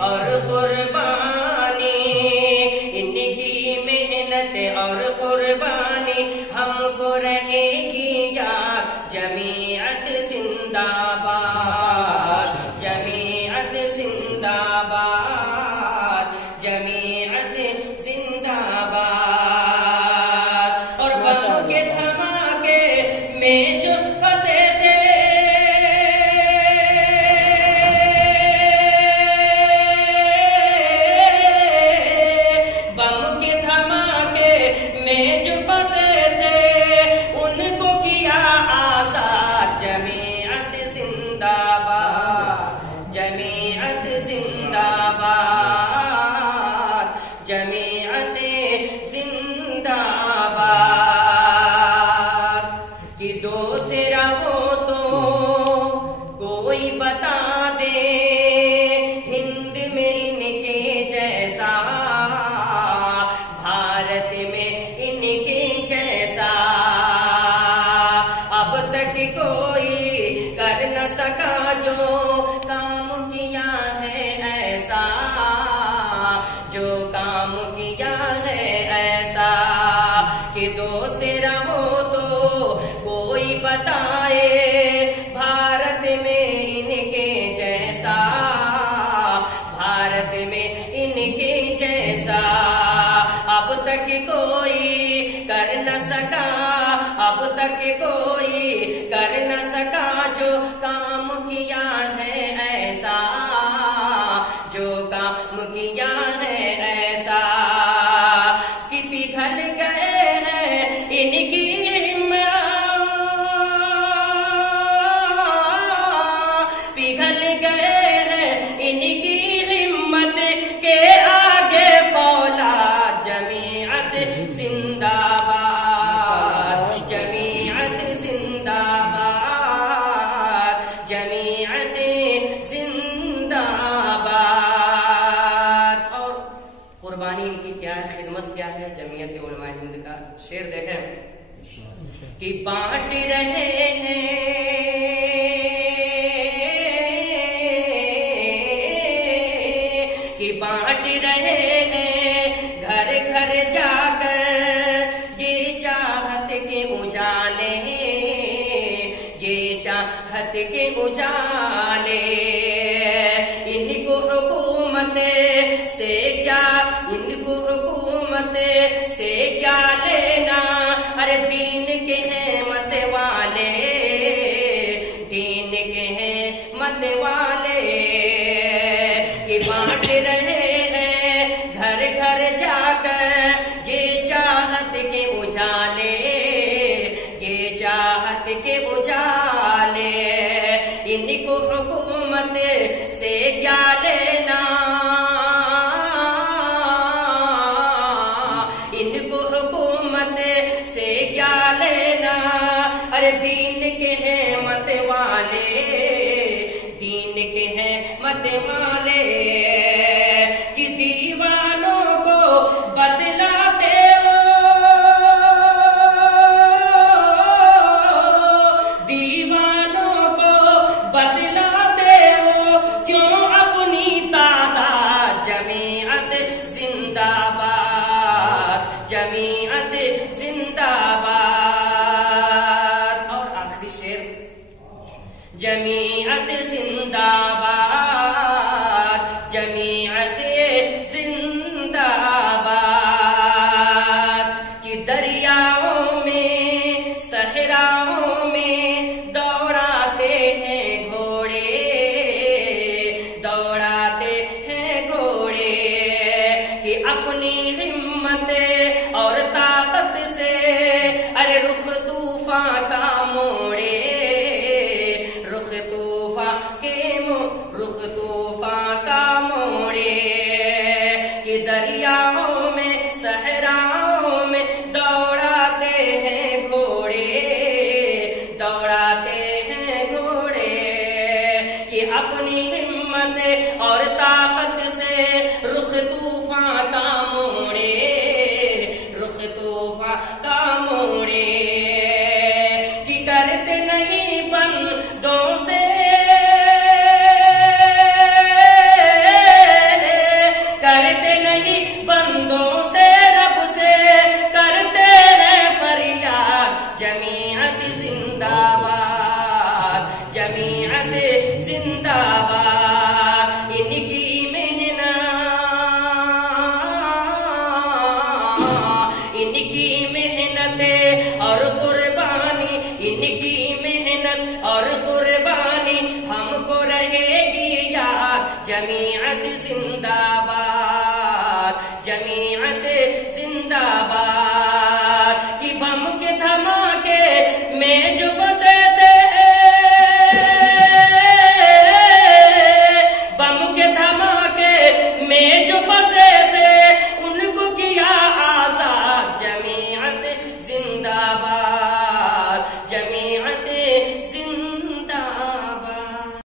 और कुर्बानी, इनकी मेहनत और कुर्बानी हमको रहेगी याद। जमीयत जिंदाबाद, जमीयत जिंदाबाद, जमीयत जिंदाबाद। और बम के धमाके में जो फंसे थे, उनको किया आजाद। जमीयत जिंदाबाद, जमीयत जिंदाबाद, जमीयत जिंदाबाद। कि दूसरा हो तो कोई बता दे, हिंद में इनके जैसा, भारत में इनके जैसा अब तक कोई कर न सका जो काम किया है ऐसा, जो काम किया है ऐसा। कि दूसरा हो तो कोई बताए, भारत में इनके जैसा, भारत में इनके जैसा अब तक कोई कर न सका, अब तक कोई कर न सका जो काम किया है ऐसा, जो काम किया है ऐसा। कि पिघल गए हैं इनकी पिघल गए हैं इनकी हिम्मत के आगे मौला। जमीयत जिंदाबाद, जमीयत जिंदाबाद, जमीयत जिंदाबाद। और कुर्बानी इनकी क्या है, खिदमत क्या है। जमीयत उलमा हिंद का शेर देखें कि बांट रहे हैं, कि बांट रहे हैं घर घर जाकर ये चाहत के उजाले, ये चाहत के उजाले। इनको हुकूमत से क्या, इनको हुकूमत से क्या लेना। अरे दीन के हैं मत वाले, दीन के हैं मत वाले। कि बांट रहे हैं घर घर जाकर ये चाहत के उजाले, ये चाहत के उजाले। इनको हुकूमत से क्या लेना, इनको हुकूमत से क्या लेना। अरे दीन के हैं मत वाले, दीन के हैं मत वाले।